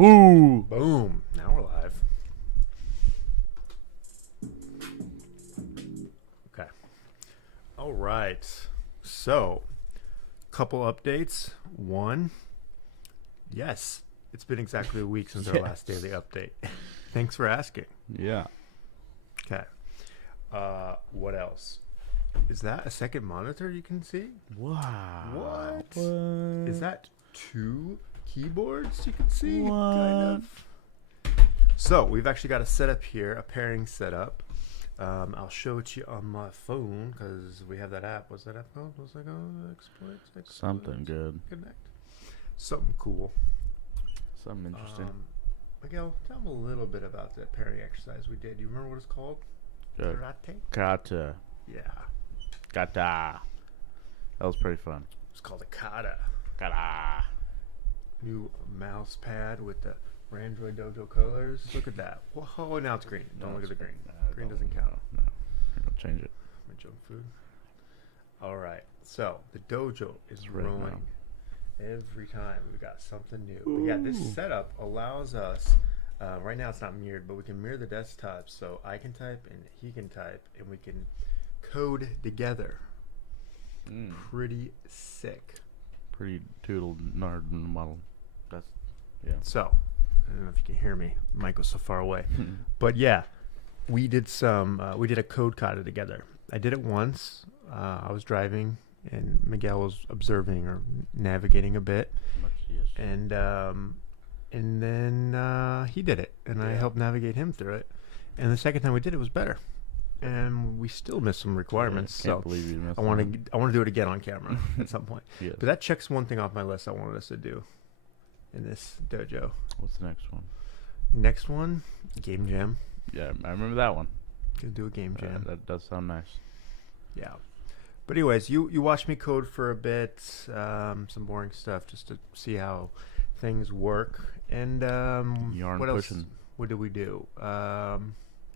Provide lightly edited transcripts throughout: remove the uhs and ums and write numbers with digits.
Woo! Boom. Now we're live. Okay. All right. So, couple updates. One, yes, it's been exactly a week since our last daily update. Thanks for asking. Yeah. Okay. What else? Is that a second monitor you can see? Wow. What? Is that two keyboards you can see? What? Kind of. So we've actually got a setup here, a pairing setup. I'll show it to you on my phone because we have that app. What's that app called? What's that called? Exploit? Something good. Connect. Something cool. Something interesting. Miguel, tell them a little bit about that pairing exercise we did. Do you remember what it's called? Good. Karate? Kata. Yeah. Kata. That was pretty fun. It's called a kata. Kata. New mouse pad with the Randroid Dojo colors. Look at that. Whoa, now it's green. Don't look at the green. Green doesn't count. No. Don't change it. My junk food. All right. So the dojo is red growing every time. We've got something new. Ooh. But yeah, this setup allows us. Right now it's not mirrored, but we can mirror the desktop, so I can type and he can type, and we can code together. Pretty sick. Pretty doodle nerd model. That's So, I don't know if you can hear me. Mike was so far away. But yeah, we did a code kata together. I did it once. I was driving and Miguel was observing or navigating a bit. And then he did it and I helped navigate him through it. And the second time we did it was better. And we still missed some requirements. Can't believe you missed I want to do it again on camera at some point. Yes. But that checks one thing off my list I wanted us to do in this dojo. What's the next one? Next one, game jam. Yeah, I remember that one. Gonna do a game jam. That does sound nice. Yeah. But anyways, you watched me code for a bit, some boring stuff just to see how things work. And Yarn what pushing. else? What did we do?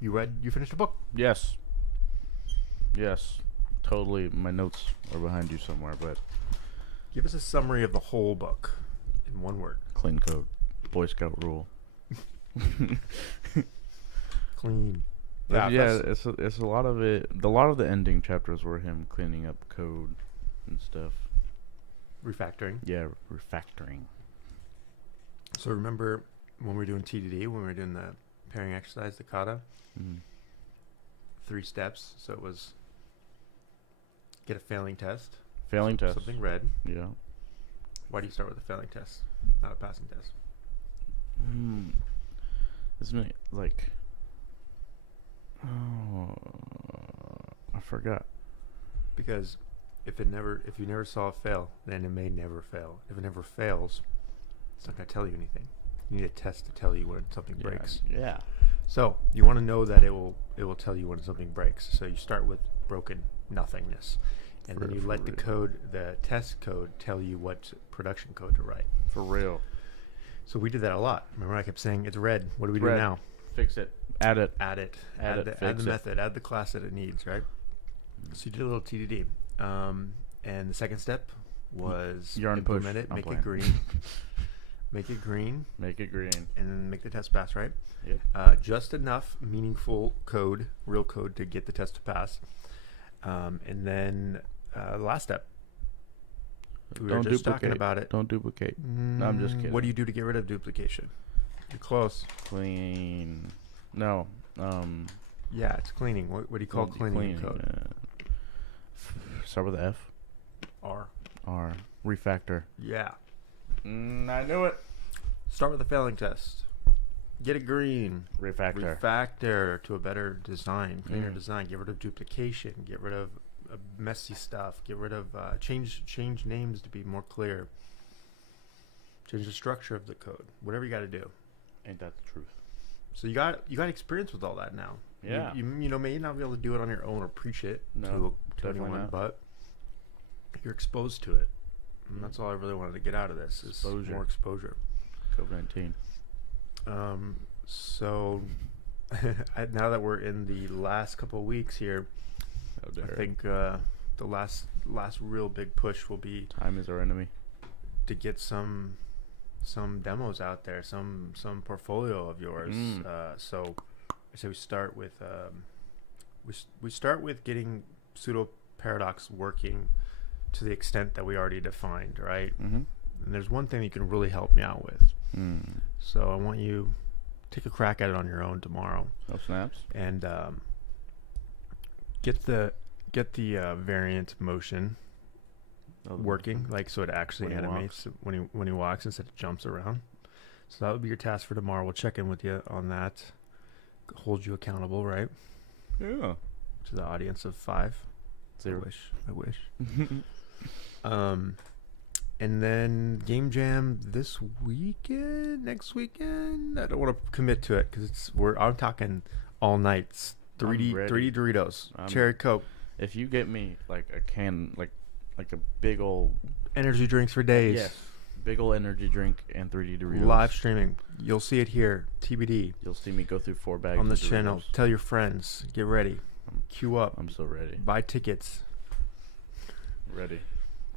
You finished the book? Yes. Yes. Totally. My notes are behind you somewhere, but Give us a summary of the whole book in one word. clean code. Boy Scout rule. Clean. Yeah, it's a lot of it. A lot of the ending chapters were him cleaning up code and stuff. Refactoring. Yeah, refactoring. So remember when we were doing TDD, when we were doing the pairing exercise, the kata, 3 steps. So it was get a failing test. Failing test. Something red. Yeah. Why do you start with a failing test, not a passing test? Isn't it like? Oh, I forgot. Because if you never saw it fail, then it may never fail. If it never fails, it's not going to tell you anything. You need a test to tell you when something breaks. Yeah. So you want to know that it will tell you when something breaks. So you start with broken nothingness, and then you let the test code, tell you what production code to write. For real. So we did that a lot. Remember, I kept saying it's red. What do we do red. now? Fix it. Add it. Add the fix it. method. Add the class that it needs. Right. So you did a little TDD. And the second step was Yarn implement push. it, I'm make playing. it green. Make it green. Make it green. And then make the test pass, right? Yep. Just enough meaningful code, real code, to get the test to pass. And then the last step. We were just talking about it. Don't duplicate. No, I'm just kidding. What do you do to get rid of duplication? You're close. Clean. No. Yeah, it's cleaning. What do you call cleaning in code? Start with F. R. Refactor. Yeah. I knew it. Start with a failing test. Get it green. Refactor to a better design, cleaner design. Get rid of duplication. Get rid of messy stuff. Get rid of change names to be more clear. Change the structure of the code. Whatever you got to do. Ain't that the truth? So you got experience with all that now. Yeah. You may not be able to do it on your own or preach it to anyone, not. but you're exposed to it. And that's all I really wanted to get out of this is more exposure. COVID-19. So now that we're in the last couple of weeks here, I think the last real big push will be time is our enemy. To get some some demos out there, some portfolio of yours. So I say we start with we start with getting pseudo paradox working to the extent that we already defined, right? And there's one thing that you can really help me out with. So I want you take a crack at it on your own tomorrow. No snaps. And get the variant motion working, like so it actually animates when he walks instead of jumps around. So that would be your task for tomorrow. We'll check in with you on that. Hold you accountable, right? Yeah. To the audience of 5. 0. I wish. And then game jam this weekend, next weekend. I don't want to commit to it because I'm talking all nights. 3D Doritos, cherry Coke. If you get me like a can, like a big old energy drinks for days. Yes, big old energy drink and 3D Doritos. Live streaming. You'll see it here. TBD. You'll see me go through 4 bags on this channel. Tell your friends. Get ready. Queue up. I'm so ready. Buy tickets. Ready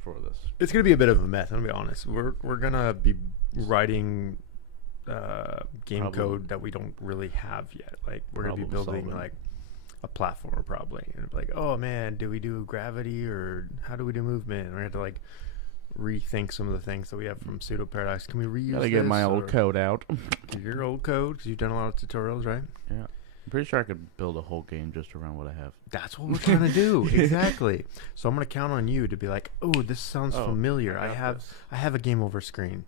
for this. It's gonna be a bit of a mess. I'm gonna be honest. We're gonna be writing game code that we don't really have yet. Like we're gonna be building like a platformer probably, and it'll be like, oh man, do we do gravity or how do we do movement? And we're gonna have to like rethink some of the things that we have from pseudo paradox. Can we reuse? Gotta get my old code out. Your old code, because you've done a lot of tutorials, right? Yeah. I'm pretty sure I could build a whole game just around what I have. That's what we're trying to do. Exactly. So I'm going to count on you to be like, oh, this sounds familiar. I have a game over screen.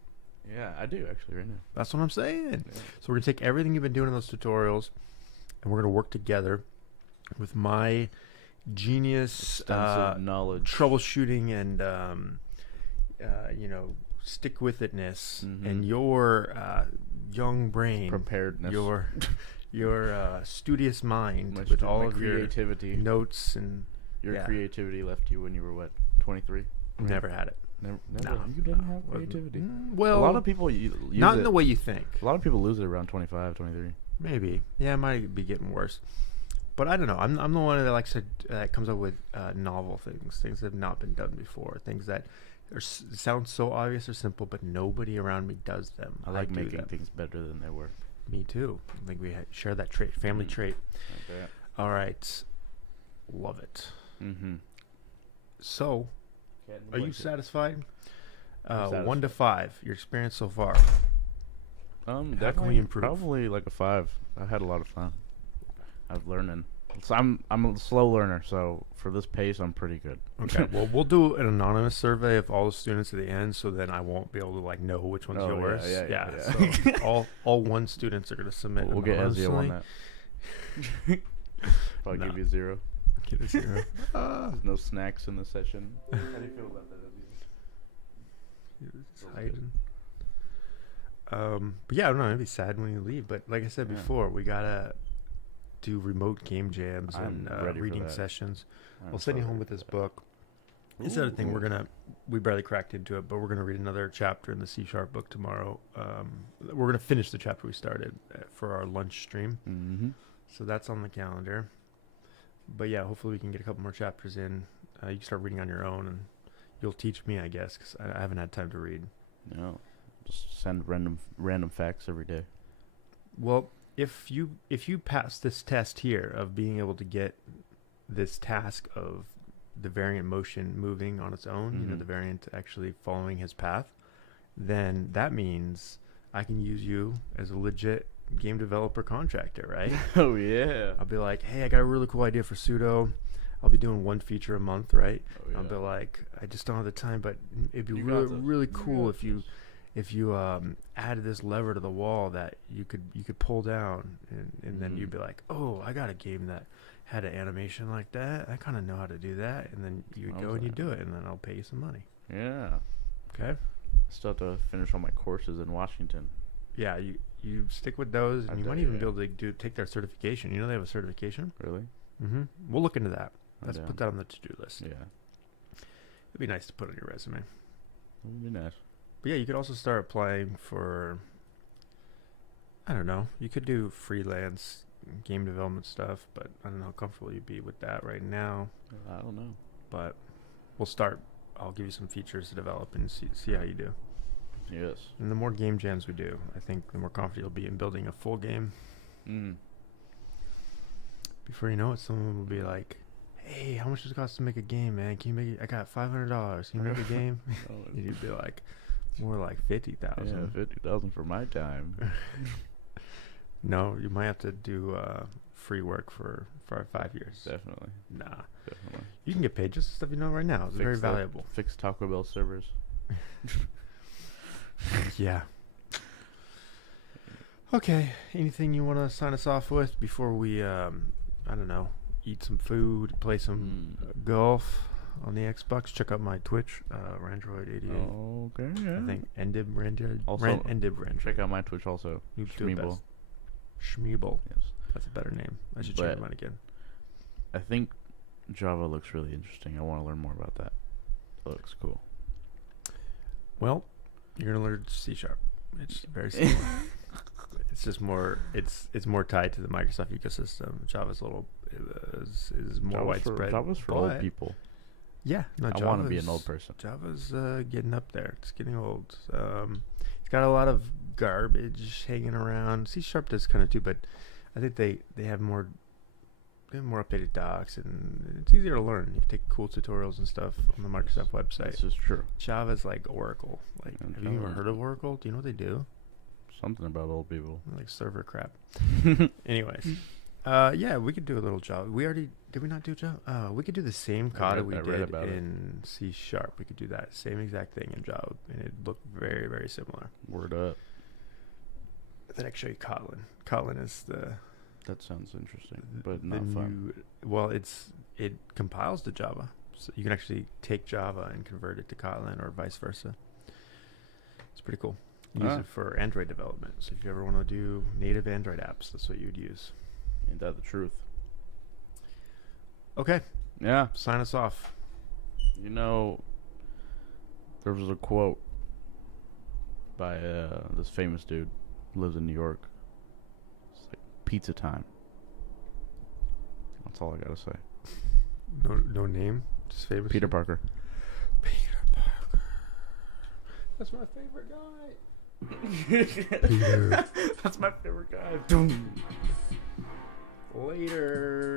Yeah, I do actually right now. That's what I'm saying. Yeah. So we're going to take everything you've been doing in those tutorials and we're going to work together with my genius knowledge, troubleshooting and, stick with itness and your young brain. Preparedness. Your studious mind with all of creativity, your notes and your creativity left you when you were what, 23? Never had it. Never. You didn't have creativity. Well, a lot of people use not it, in the way you think. A lot of people lose it around 25, 23. Maybe. Yeah, it might be getting worse. But I don't know. I'm the one that likes to comes up with novel things that have not been done before, things that sound so obvious or simple, but nobody around me does them. I like making things better than they were. Me too. I think we share that trait, family trait. Okay. All right. Love it. So, are you satisfied? 1 to 5. Your experience so far. Definitely improve. Probably like a 5. I had a lot of fun. I've learning. So I'm a slow learner, so for this pace, I'm pretty good. Okay. Well, we'll do an anonymous survey of all the students at the end, so then I won't be able to like know which one's yours. Yeah. So all 1 students are going to submit. We'll get Ezio on that. Probably give you 0. Get a 0. There's no snacks in the session. How do you feel about that, Ezio? It's hiding. But yeah, I don't know. It'd be sad when you leave. But like I said before, we gotta do remote game jams and reading sessions. We'll send you home with this book. This other thing, we barely cracked into it, but we're gonna read another chapter in the C# book tomorrow. We're gonna finish the chapter we started for our lunch stream. So that's on the calendar. But yeah, hopefully we can get a couple more chapters in. You can start reading on your own, and you'll teach me, I guess, because I haven't had time to read. No, just send random facts every day. Well, if you pass this test here of being able to get this task of the variant motion moving on its own, the variant actually following his path, then that means I can use you as a legit game developer contractor, right? Oh yeah. I'll be like, hey, I got a really cool idea for pseudo. I'll be doing 1 feature a month, right? Oh, yeah. I'll be like, I just don't have the time, but it'd be really cool if you added this lever to the wall that you could pull down, and then you'd be like, oh, I got a game that had an animation like that. I kind of know how to do that, and then you would go and you do it, and then I'll pay you some money. Yeah. Okay. Still have to finish all my courses in Washington. Yeah, you stick with those, and you might even be able to take their certification. You know they have a certification. Really? We'll look into that. Let's put that on the to-do list. Yeah. It'd be nice to put on your resume. It would be nice. But yeah, you could also start applying for, I don't know, you could do freelance game development stuff, but I don't know how comfortable you'd be with that right now. I don't know. But we'll start. I'll give you some features to develop and see how you do. Yes. And the more game jams we do, I think the more confident you'll be in building a full game. Before you know it, someone will be like, "Hey, how much does it cost to make a game, man? Can you make it? I got $500. Can you make a game?" And you'd be like, "More like 50,000." Yeah, 50,000 for my time. No, you might have to do free work for 5 years. Definitely. Nah. Definitely. You can get paid just the stuff you know right now. It's very valuable. Fix Taco Bell servers. Yeah. Okay. Anything you want to sign us off with before we, I don't know, eat some food, play some golf on the Xbox? Check out my Twitch, Randroid88. Okay, yeah. I think Endib Randroid. Also, Endib Randroid. check out my Twitch also. Schmeeble. Schmeeble. Yes. That's a better name. I should change mine again. I think Java looks really interesting. I want to learn more about that. It looks cool. Well, you're gonna learn C#. It's very similar. It's just more. It's more tied to the Microsoft ecosystem. Java's a little is more widespread. Java's for old people. Yeah, no, I want to be an old person. Java's getting up there. It's getting old. It's got a lot of garbage hanging around. C# does kind of too, but I think they have more updated docs, and it's easier to learn. You can take cool tutorials and stuff on the Microsoft website. This is true. Java's like Oracle. Like, have you ever heard of Oracle? Do you know what they do? Something about old people. Like server crap. Anyways, yeah, we could do a little Java. Did we not do Java? We could do the same kata we did in C#. We could do that same exact thing in Java, and it looked very, very similar. Word up. Then I can show you Kotlin. Kotlin is the... That sounds interesting, but not fun. Well, it compiles to Java, so you can actually take Java and convert it to Kotlin or vice versa. It's pretty cool. Use it for Android development. So if you ever want to do native Android apps, that's what you'd use. Ain't that the truth? Okay. Yeah. Sign us off. You know, there was a quote by this famous dude who lives in New York. It's like pizza time. That's all I gotta say. No name, just famous. Peter Parker. Peter Parker. That's my favorite guy. Peter. That's my favorite guy. Later.